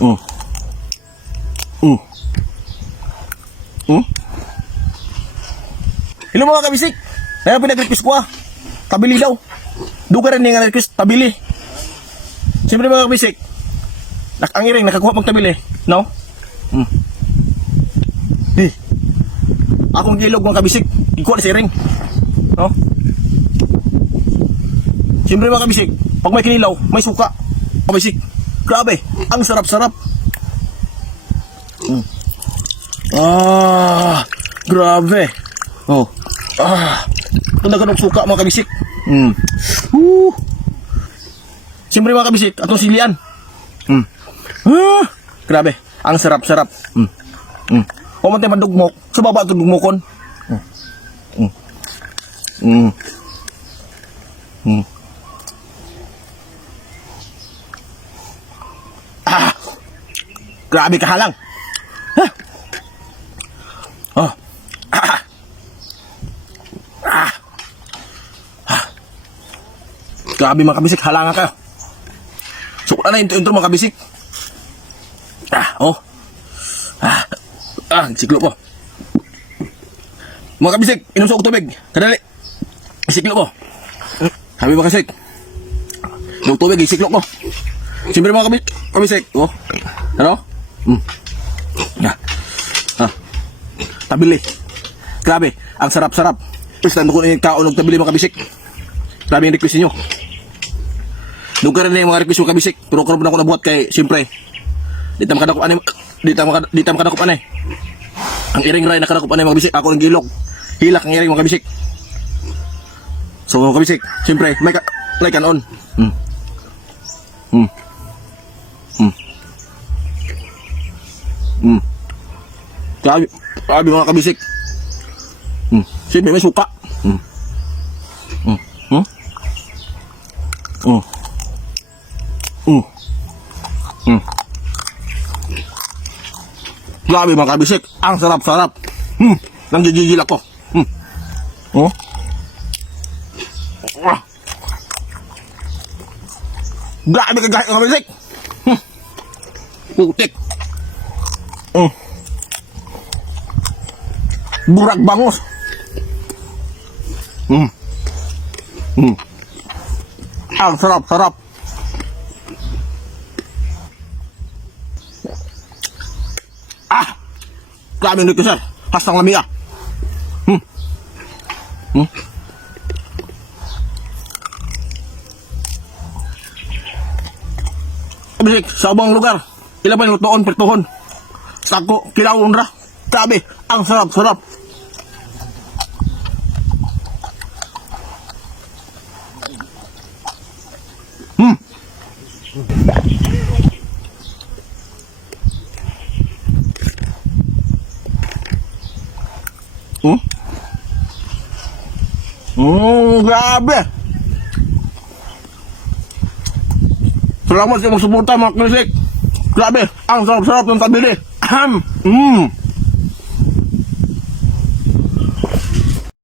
Mm. Mm. Mm. Hello mga kabisik. Kaya pinag-request ko tabili daw. Doon ka rin nga request, tabili. Siyempre mga kabisik, ang iring, nakakuha mong tabili. No? Hmm. Akong gilog mga kabisik, ikuha na si iring. No? Siyempre mga kabisik, pag may kinilaw, may suka. Kabisik, grabe, ang sarap-sarap. Hmm. Grabe. Oh. Tunda ka ng suka mga kabisik. Siyempre mga kabisik, atong silian. Grabe, ang sarap-sarap. O man tayo madugmok, sa baba itong dugmokon. Grabe kahalang. Grabe mga kabisik, halangan ka. Suko na intro mga kabisik. Siklo po. Mga kabisik, inom sa tubig. Kadali. Siklo po. Sabi mga kabisik. Inom tubig, siklo po. Siyempre mga kabisik. Ano? Tabili. Grabe, ang sarap-sarap. Istando ko na yung kaunog tabili mga kabisik. Grabe yung request nyo. Doon ka rin na yung mga request mo kabisik. Pero karoon na ako nabuhat kay, siyempre, di tama kadakop anay. Ang iring ray nakadakop anay mga kabisik. Ako ng gilog. Hilak ang iring mga kabisik. So mga kabisik, siyempre, may like and on. Grabe mga kabisik. Siyempre, may suka. Grabe mga kabisik, ang sarap-sarap. Nanggigigil ako. Grabe kagaya mga kabisik. Putik. Burak bangus. Ang sarap-sarap. Grabe nito sir. Hastang lamia. Kabisik, sa ubang lugar, ilan pa yung lutoon, pertuhon. Sako, kilawon ra. Grabe, ang sarap-sarap. Grabe. Salamat sa mga suporta mga kabisik. Grabe, ang sarap-sarap ng tabili.